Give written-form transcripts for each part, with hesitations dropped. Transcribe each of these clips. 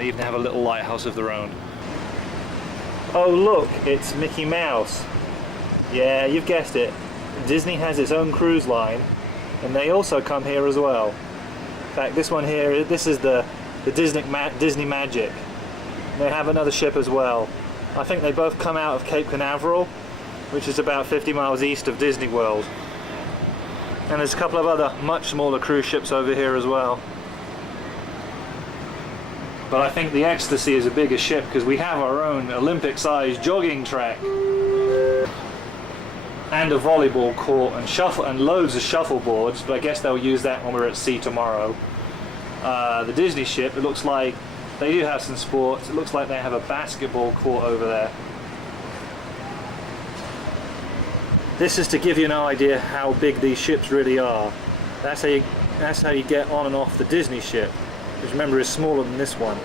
and they even have a little lighthouse of their own. Oh look, it's Mickey Mouse. Yeah, you've guessed it. Disney has its own cruise line, and they also come here as well. In fact, this one here, this is the Disney Magic. They have another ship as well. I think they both come out of Cape Canaveral, which is about 50 miles east of Disney World. And there's a couple of other much smaller cruise ships over here as well. But I think the Ecstasy is a bigger ship because we have our own Olympic-sized jogging track. And a volleyball court and loads of shuffleboards, but I guess they'll use that when we're at sea tomorrow. The Disney ship, it looks like they do have some sports. It looks like they have a basketball court over there. This is to give you an idea how big these ships really are. That's how you get on and off the Disney ship, which remember is smaller than this one.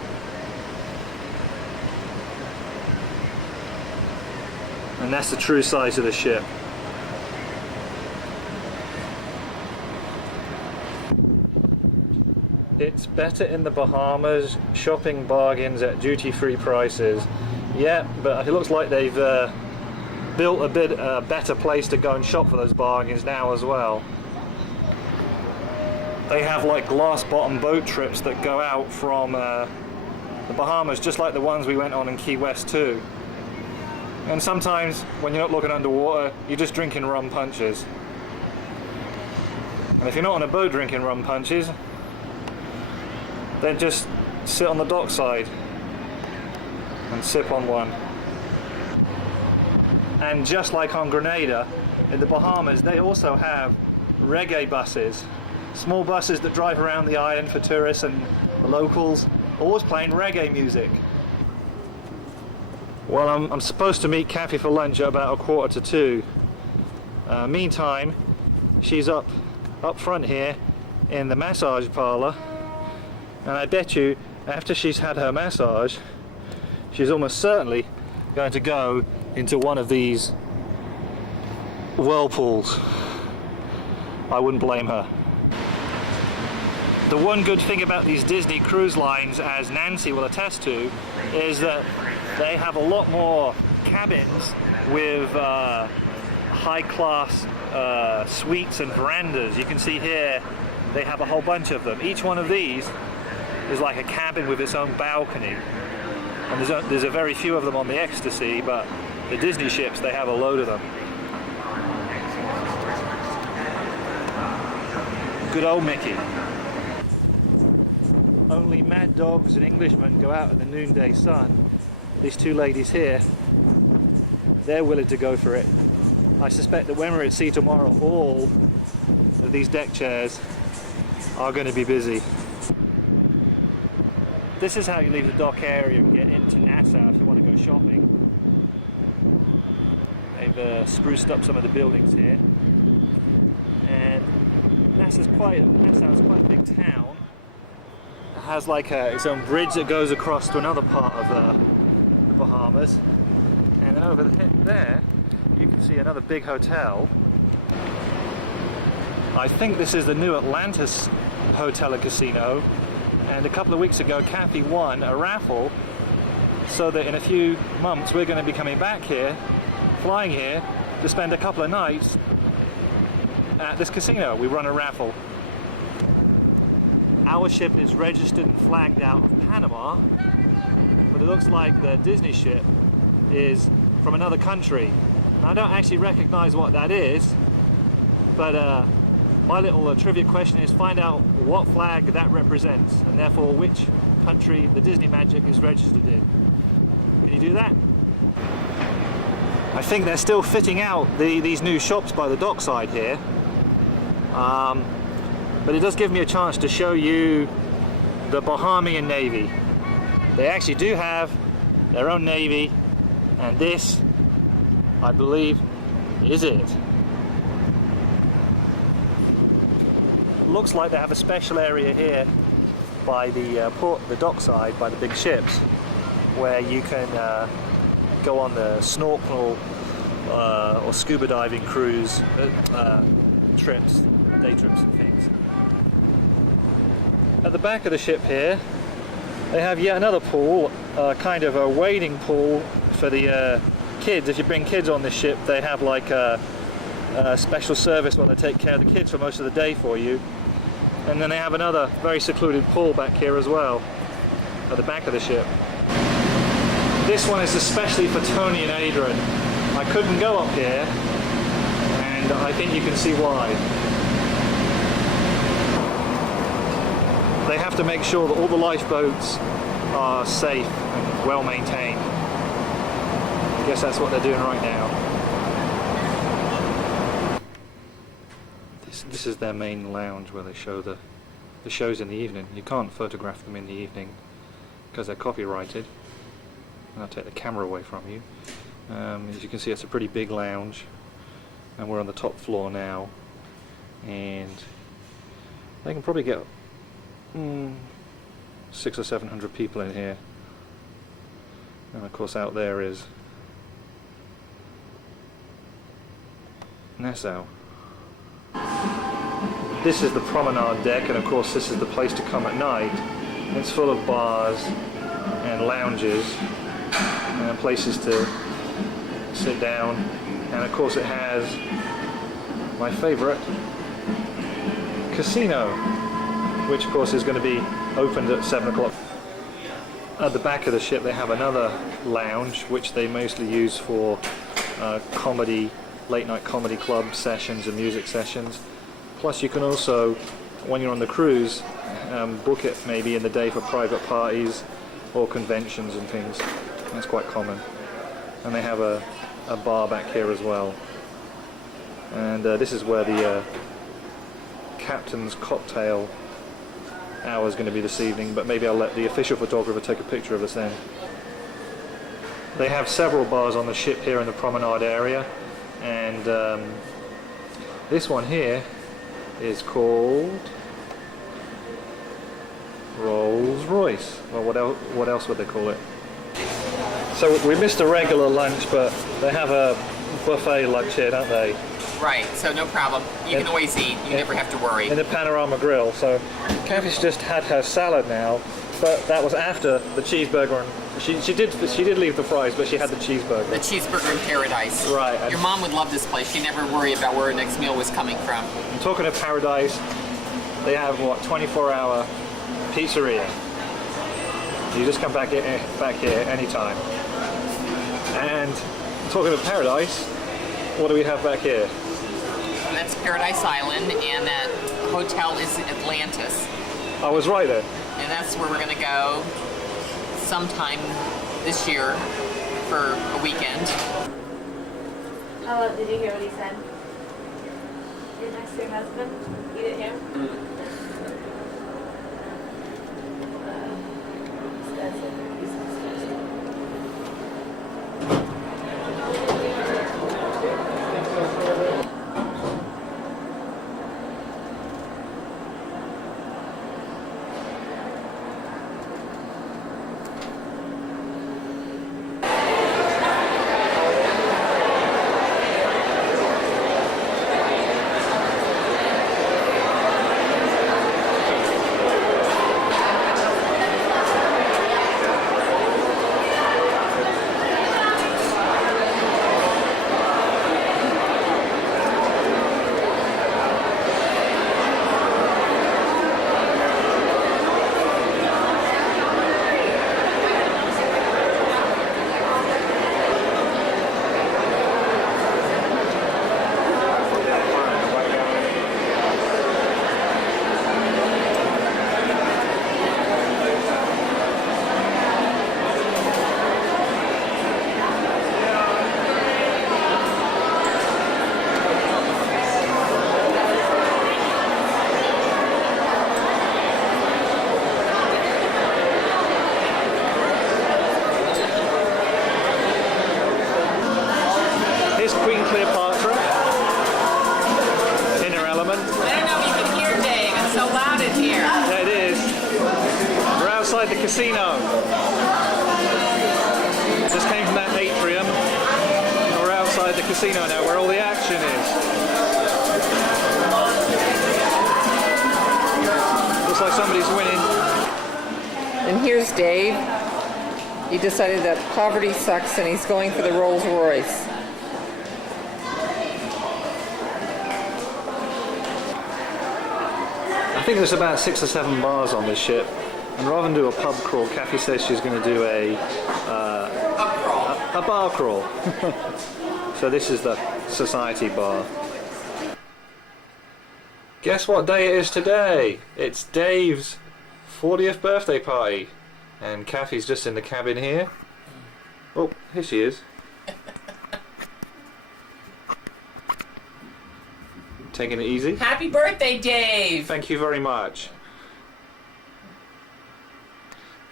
And that's the true size of the ship. It's better in the Bahamas, shopping bargains at duty-free prices. Yeah, but it looks like they've built a bit better place to go and shop for those bargains now as well. They have like glass bottom boat trips that go out from the Bahamas, just like the ones we went on in Key West too. And sometimes when you're not looking underwater, you're just drinking rum punches. And if you're not on a boat drinking rum punches, then just sit on the dockside and sip on one. And just like on Grenada, in the Bahamas, they also have reggae buses. Small buses that drive around the island for tourists and the locals, always playing reggae music. Well, I'm supposed to meet Kathy for lunch at about 1:45. Meantime, she's up front here in the massage parlour. And I bet you, after she's had her massage, she's almost certainly going to go into one of these whirlpools. I wouldn't blame her. The one good thing about these Disney cruise lines, as Nancy will attest to, is that they have a lot more cabins with high-class suites and verandas. You can see here they have a whole bunch of them. Each one of these is like a cabin with its own balcony, and there's a very few of them on the Ecstasy, but the Disney ships, they have a load of them. Good old Mickey. Only mad dogs and Englishmen go out in the noonday sun. These two ladies here, they're willing to go for it. I suspect that when we're at sea tomorrow, all of these deck chairs are going to be busy. This is how you leave the dock area and get into Nassau if you want to go shopping. They've spruced up some of the buildings here, and Nassau's quite a big town. It has like its own bridge that goes across to another part of the Bahamas, and then over there you can see another big hotel. I think this is the new Atlantis Hotel and Casino. And a couple of weeks ago, Kathy won a raffle, so that in a few months we're going to be coming back here, flying here, to spend a couple of nights at this casino. We run a raffle. Our ship is registered and flagged out of Panama, but it looks like the Disney ship is from another country. Now, I don't actually recognize what that is, but my little trivia question is find out what flag that represents, and therefore which country the Disney Magic is registered in. Can you do that? I think they're still fitting out these new shops by the dockside here. But it does give me a chance to show you the Bahamian Navy. They actually do have their own Navy, and this, I believe, is it. Looks like they have a special area here by the dockside, by the big ships, where you can go on the snorkel or scuba diving cruise trips, day trips and things. At the back of the ship here, They have yet another pool, kind of a wading pool for the kids. If you bring kids on this ship, they have like a special service where they take care of the kids for most of the day for you. And then they have another very secluded pool back here as well, at the back of the ship. This one is especially for Tony and Adrian. I couldn't go up here, and I think you can see why. They have to make sure that all the lifeboats are safe and well maintained. I guess that's what they're doing right now. This is their main lounge where they show the shows in the evening. You can't photograph them in the evening because they're copyrighted, and I'll take the camera away from you. As you can see, it's a pretty big lounge, and we're on the top floor now, and they can probably get 600 or 700 people in here. And of course out there is Nassau. This is the promenade deck, and of course this is the place to come at night. It's full of bars and lounges and places to sit down, and of course it has my favorite casino, which of course is going to be opened at 7 o'clock. At the back of the ship they have another lounge which they mostly use for comedy, late night comedy club sessions and music sessions. Plus you can also, when you're on the cruise, book it maybe in the day for private parties or conventions and things. That's quite common. And they have a bar back here as well. And this is where the captain's cocktail hour is going to be this evening, but maybe I'll let the official photographer take a picture of us then. They have several bars on the ship here in the promenade area, and this one here is called Rolls Royce. Well, what else would they call it? So we missed a regular lunch, but they have a buffet lunch here, don't they? Right, so no problem. You can always eat. You never have to worry. In the Panorama Grill. So Kathy's just had her salad now, but that was after the cheeseburger. And she did leave the fries, but she had the cheeseburger. The cheeseburger in paradise. Right. Your mom would love this place. She never worried about where her next meal was coming from. And talking of paradise, they have what, 24-hour pizzeria. You just come back here anytime. And talking of paradise, what do we have back here? That's Paradise Island, and that hotel is Atlantis. I was right then. And that's where we're going to go sometime this year for a weekend. Oh, did you hear what he said? You're next to your husband? You didn't hear? That's it. The casino. Just came from that atrium. We're outside the casino now, where all the action is. Looks like somebody's winning. And here's Dave. He decided that poverty sucks and he's going for the Rolls Royce. I think there's about 6 or 7 bars on this ship, and rather than do a pub crawl, Kathy says she's going to do a bar crawl. So this is the society bar. Guess what day it is today? It's Dave's 40th birthday party, and Kathy's just in the cabin here. Oh, here she is. Taking it easy. Happy birthday, Dave! Thank you very much.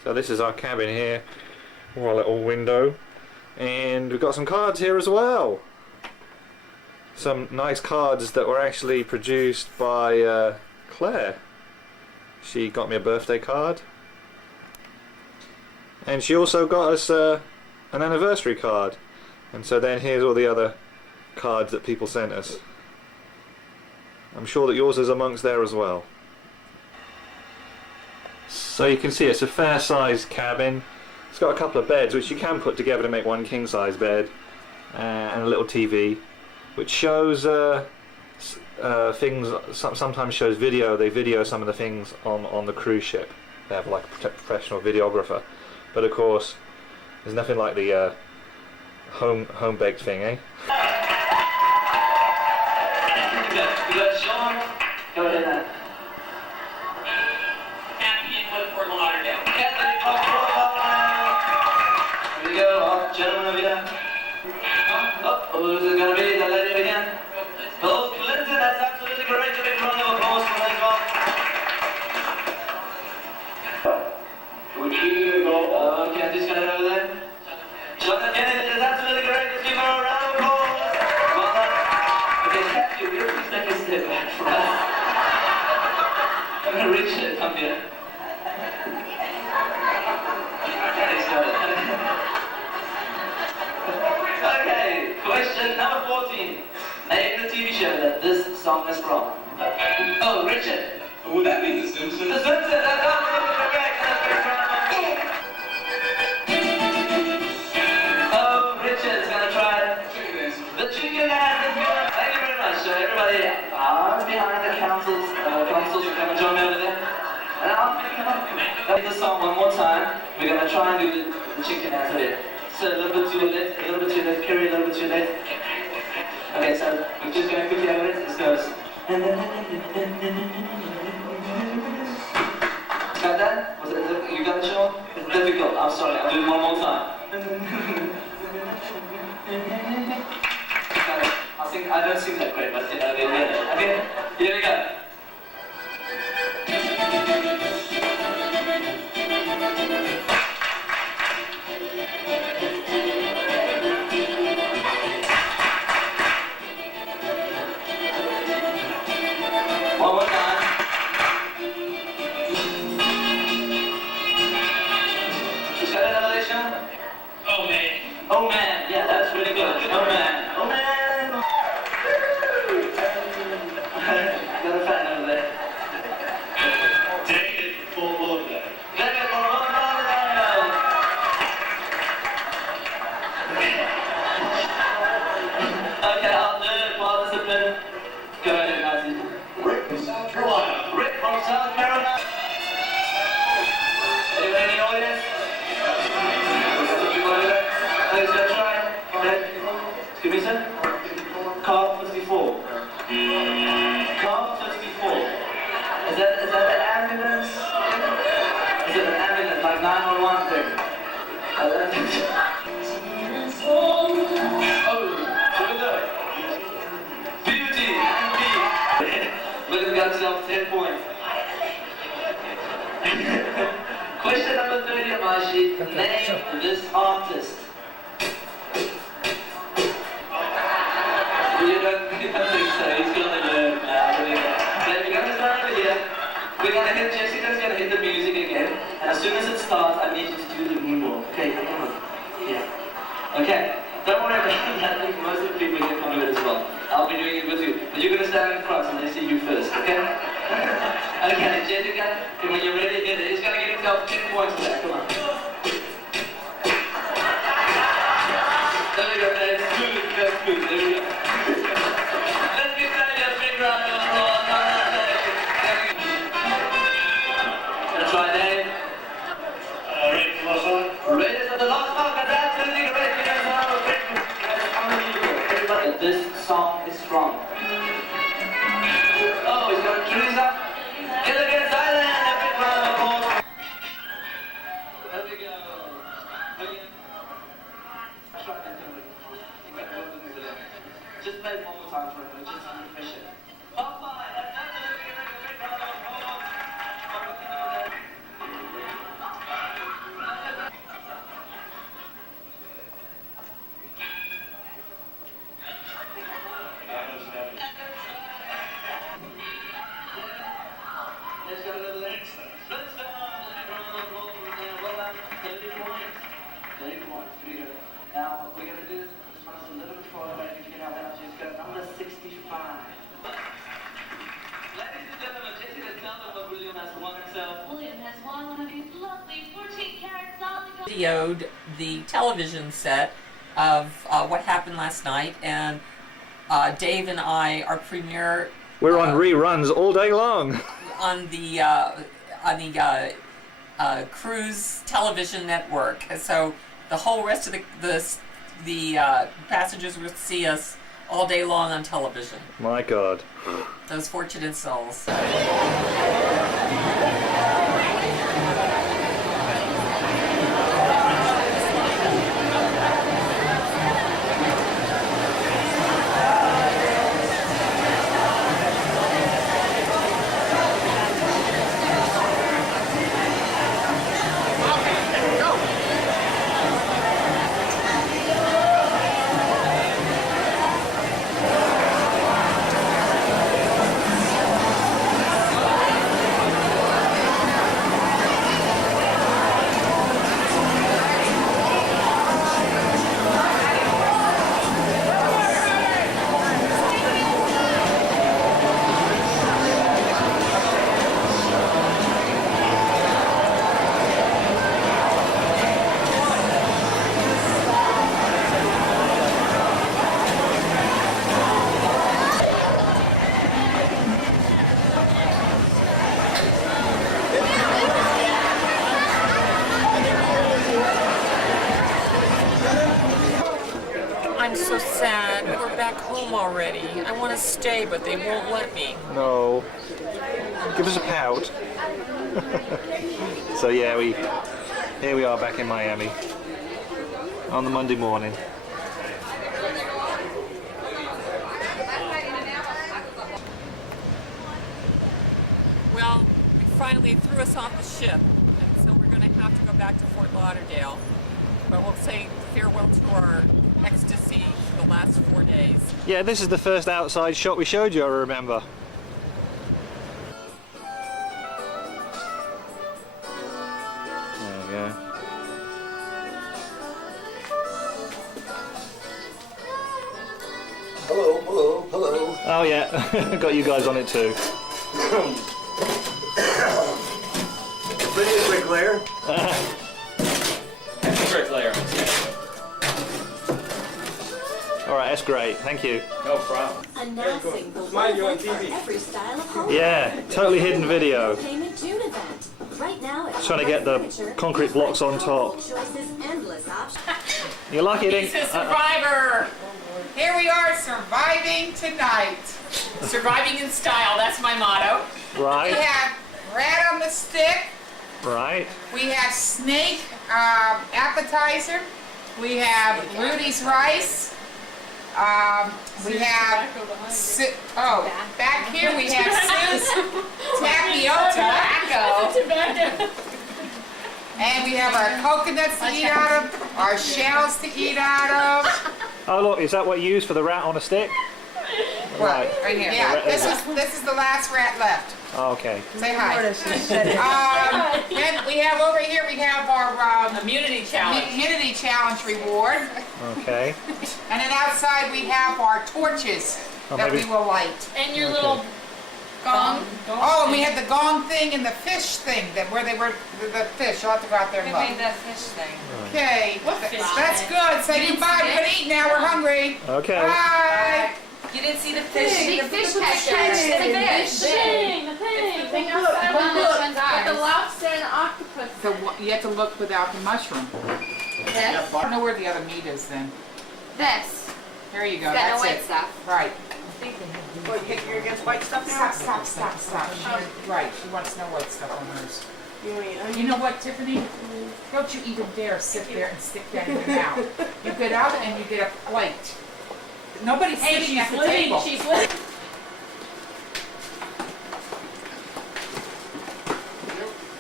So this is our cabin here, our little window, and we've got some cards here as well. Some nice cards that were actually produced by Claire. She got me a birthday card, and she also got us an anniversary card. And so then here's all the other cards that people sent us. I'm sure that yours is amongst there as well. So you can see it's a fair sized cabin. It's got a couple of beds which you can put together to make one king size bed, and a little TV which shows things, sometimes shows video. They video some of the things on the cruise ship. They have like a professional videographer, but of course there's nothing like the home baked thing, eh? You got Sean? Go ahead now. Happy input for Lauderdale. Here we go, gentlemen over here. Oh, who's it gonna be? The lady over here? Bill Clinton, that's absolutely great. A big round of applause for her as well. Would you go? Okay, just gonna over there. Jonathan Kennedy, that's absolutely great. Let's give her a round of applause. Well done. Okay, Kathy, will you please take a step back from us? Richard, come here. Okay, question number 14. Name the TV show that this song is from. Oh, Richard. Would that be The Simpsons? The Simpsons, that's absolutely correct. That's very round of applause. Oh, Richard's gonna try the chicken dance. Thank you very much. So everybody, behind the consoles, come and join me over there. And I'll play the song one more time. We're gonna try and do the chicken dance over here. So a little bit to your left, a little bit to your left, carry a little bit to your left. Okay, so we're just gonna quickly have it. This goes. Got that? Was it? You got it, Sean? It's difficult. I'm sorry. I'll do it one more time. I don't sing that great, but you know, they get it. Okay, here we go. One more time. Is that another nation? Oh man. Oh man, yeah, that's really good. Oh man. Oh man. Got a fan over there. Take it for Lauderdale. Take it for Lauderdale. Okay, I'll do it, participant. Go ahead, Nancy. Rick from South Carolina. Rick from South Carolina. Anyone in the audience? Please go try. Okay. Excuse me, sir. Car 54. Car 54. Is that the ambulance? Is it an ambulance like 911 thing? Oh, look at that. Beauty and Beat. Look at the got himself 10 points. Question number 30 on my sheet. Name this artist. You don't think so? He's gonna learn now. So we're gonna start over here. We're gonna hit, Jessica's gonna hit the music again. And as soon as it starts, I need you to do the moonwalk. Okay, come on. Yeah. Okay. Don't worry about that. I think most of the people here can do it as well. I'll be doing it with you. But you're gonna stand in front and they see you first, okay? Okay, Jessica, when you're ready, hit it. He's gonna give himself 10 points for that. we go. Again. Try that thing with just play it one more time for me, just to finish it. Top 5, that's not the big problem. Almost. Let's go to the next. Let's go. Well done. 30 points. 30 points. Here we go. Now, we're going to do this. This one's a little bit farther back. If you can help out, just go number 65. Ladies and gentlemen, Jesse, let's tell them what William has won himself. William has won one of these lovely 14-karat solid gold. Videoed the television set of what happened last night, and Dave and I are premiere We're on reruns all day long. on the cruise television network. And so the whole rest of the passengers will see us all day long on television. My God. Those fortunate souls. I'm so sad. We're back home already. I want to stay, but they won't let me. No. Give us a pout. So yeah, here we are back in Miami on the Monday morning. Well, they finally threw us off the ship, and so we're going to have to go back to Fort Lauderdale. But we'll say farewell to our Ecstasy for the last 4 days. Yeah, this is the first outside shot we showed you, I remember. There we go. Hello, hello, hello. Oh yeah, got you guys on it too. Pretty is bricklayer. Bricklayer. Alright, that's great, thank you. No problem. Announcing the Smile, you're on one for TV. every style of home. Yeah, totally hidden video. Entertainment June event. Right now, it's Trying to get the concrete blocks on top. Choices, endless options. You're lucky it He's a didn't... survivor! Here we are, surviving tonight. Surviving in style, that's my motto. We Right, have rat on the stick. right. We have snake appetizer. We have Rudy's rice. We have, back here we have Sue's tapioca. And we have our coconuts to eat out of, our shells to eat out of. Oh look, is that what you use for the rat on a stick? Right. Right here. Yeah, this is the last rat left. Oh, okay. Say hi. Then we have over here, we have our immunity challenge reward. Okay. And then outside we have our torches Oh, that maybe- we will light. And your Okay. little gong. Oh, and we had the gong thing and the fish thing, that where they were, the fish. You'll have to go out there and Who made look. that fish thing? Okay, fish? that's good. Say goodbye. We're gonna eat now. We're hungry. Okay. Bye. You didn't see the fish? Big fish catcher. The Fish. thing. The thing. thing outside But with the lobster and octopus. You have to look without the mushroom. This. I don't know where the other meat is then. This. There you go. Got no That's white it. stuff. Right. You're against white stuff now? Stop. Right. She wants no white stuff on hers. You want to eat onion? You know what, Tiffany? Don't you even dare sit there and stick that in your mouth. You get out and you get a plate. Nobody's sitting at the table. She's living.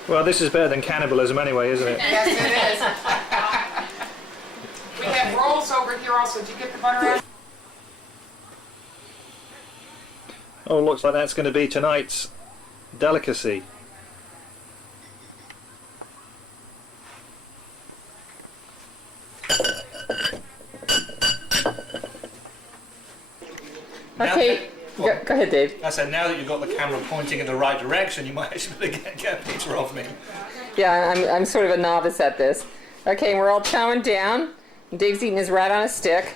Well, this is better than cannibalism anyway, isn't it? Yes, it is. We have rolls over here also. Did you get the butter out? Oh, looks like that's going to be tonight's delicacy. Okay, go ahead, Dave. I said, now that you've got the camera pointing in the right direction, you might actually get a picture of me. Yeah, I'm sort of a novice at this. Okay, we're all chowing down. Dave's eating his rat on a stick.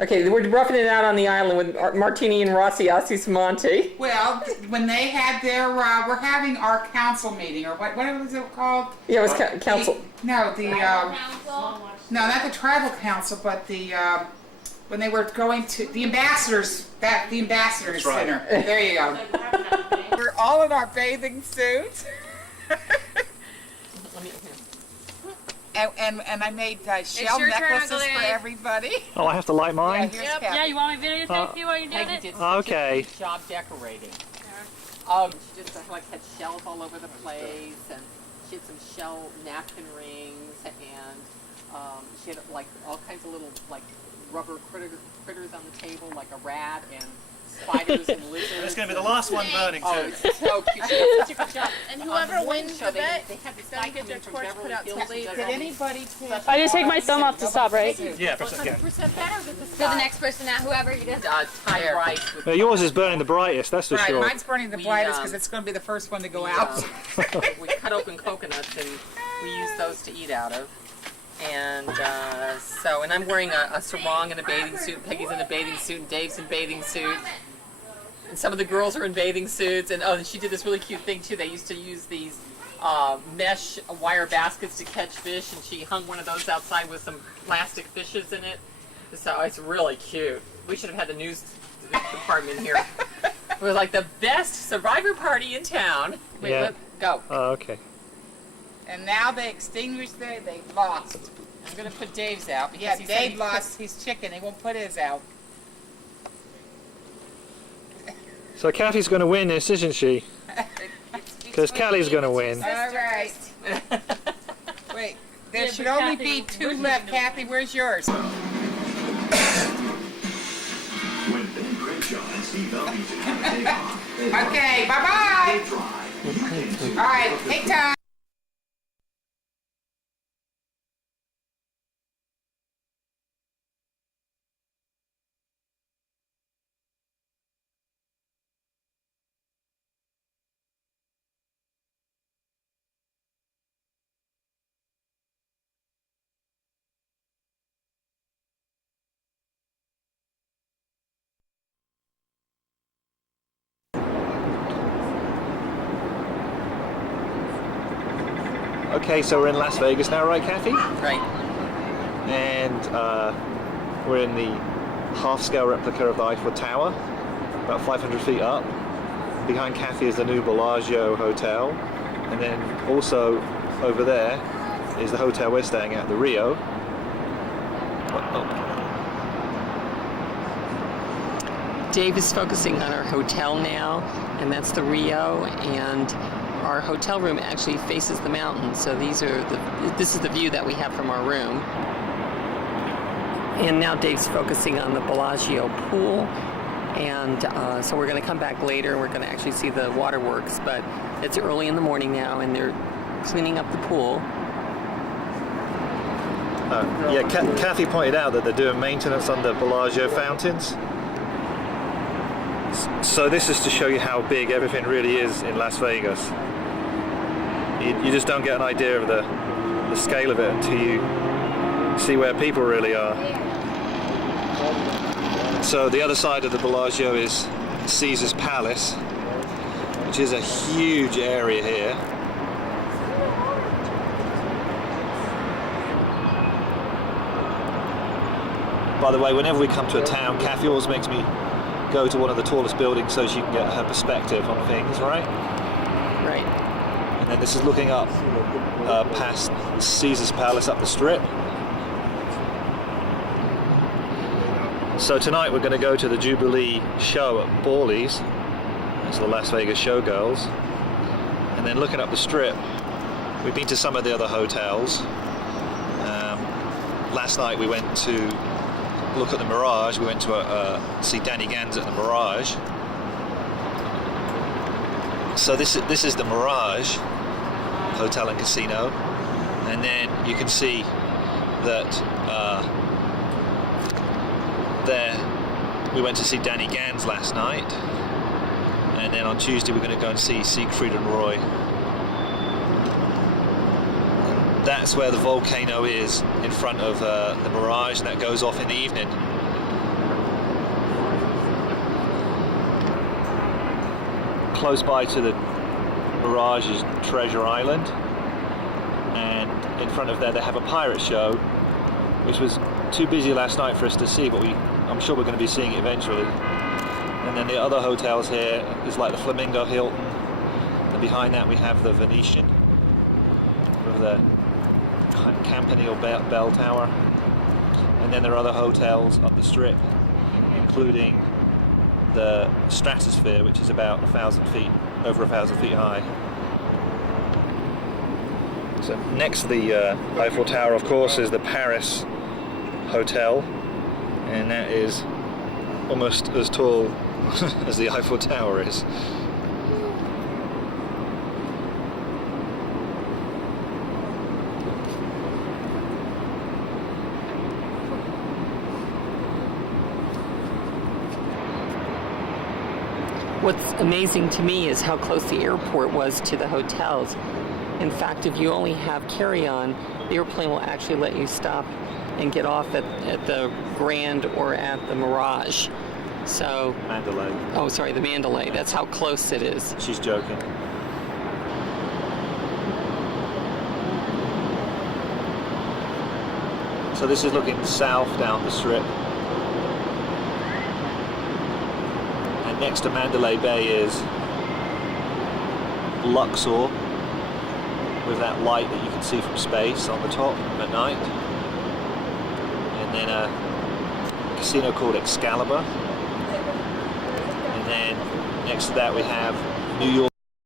Okay, we're roughing it out on the island with Martini and Rossi Assis Monte. Well, when they had their, we're having our council meeting, or what was it called? Yeah, it was council. No, the, no, not the tribal council, but the, when they were going to, the ambassadors, the ambassadors That's right. center. There you go. We're all in our bathing suits. And I made shell your turn, necklaces Uncle for Dave. everybody. Oh, I have to light mine? Here's Yep. Kathy. Yeah, you want me to videotape you while you're doing it? Okay. Job decorating. She just like had shells all over the place, and she had some shell napkin rings, and she had like all kinds of little like rubber critters on the table, like a rat and spiders and lizards. It's going to be the last one burning Oh, too. it's so cute. She did such a good job. And On whoever the morning wins show, the they bet, had this then guy get come your in from torch Beverly put out Hills till who late. does Did all these anybody take? I just take my thumb off to stop, right? Yeah, press it again. 100% better than the So the next person out, whoever you did. Thai rice with Yours is burning the brightest, that's for Right, sure. mine's burning the We, brightest because it's going to be the first one to go out. we cut open coconuts and we use those to eat out of. And and I'm wearing a sarong and a bathing suit. Peggy's in a bathing suit, and Dave's in a bathing suit. And some of the girls are in bathing suits. And and she did this really cute thing too. They used to use these mesh wire baskets to catch fish, and she hung one of those outside with some plastic fishes in it. So it's really cute. We should have had the news department here. It was like the best survivor party in town. Wait, Yeah. go. Oh, okay. And now they extinguished they lost. I'm gonna put Dave's out because Yeah, he said Dave he lost his chicken. He won't put his out. So Kathy's going to win this, isn't she? Because Callie's going to win. All right. Wait, there should only be two left. Kathy, where's yours? When Ben Crenshaw and Steve Elvington have a take off, they Okay, bye-bye. try. All right, take time. Okay, so we're in Las Vegas now, right, Kathy? Right. And we're in the half-scale replica of the Eiffel Tower, about 500 feet up. Behind Kathy is the new Bellagio Hotel, and then also over there is the hotel we're staying at, the Rio. Dave is focusing on our hotel now, and that's the Rio, and our hotel room actually faces the mountain, so this is the view that we have from our room. And now Dave's focusing on the Bellagio pool, and so we're going to come back later, and we're going to actually see the waterworks, but it's early in the morning now, and they're cleaning up the pool. Yeah, Kathy pointed out that they're doing maintenance on the Bellagio fountains. So this is to show you how big everything really is in Las Vegas. You just don't get an idea of the scale of it until you see where people really are. So the other side of the Bellagio is Caesar's Palace, which is a huge area here. By the way, whenever we come to a town, Kathy always makes me go to one of the tallest buildings so she can get her perspective on things, right? This is looking up past Caesar's Palace up the strip. So tonight we're going to go to the Jubilee show at Bawley's. That's the Las Vegas Showgirls. And then looking up the strip, we've been to some of the other hotels. Last night we went to look at the Mirage. We went to see Danny Gans at the Mirage. So this is the Mirage Hotel and Casino, and then you can see that there we went to see Danny Gans last night, and then on Tuesday we're going to go and see Siegfried and Roy. And that's where the volcano is in front of the Mirage, and that goes off in the evening. Close by to the Mirage is Treasure Island, and in front of there they have a pirate show, which was too busy last night for us to see, but I'm sure we're going to be seeing it eventually. And then the other hotels here is like the Flamingo Hilton, and behind that we have the Venetian with the Campanile Bell Tower, and then there are other hotels up the strip, including the Stratosphere, which is about 1,000 feet, over 1,000 feet high. So next to the Eiffel Tower, of course, is the Paris Hotel, and that is almost as tall as the Eiffel Tower is. What's amazing to me is how close the airport was to the hotels. In fact, if you only have carry-on, the airplane will actually let you stop and get off at the Grand or at the Mirage. So Mandalay. Oh, sorry, the Mandalay. That's how close it is. She's joking. So this is looking south down the strip. And next to Mandalay Bay is Luxor, with that light that you can see from space on the top at night. And then a casino called Excalibur. And then next to that we have New York.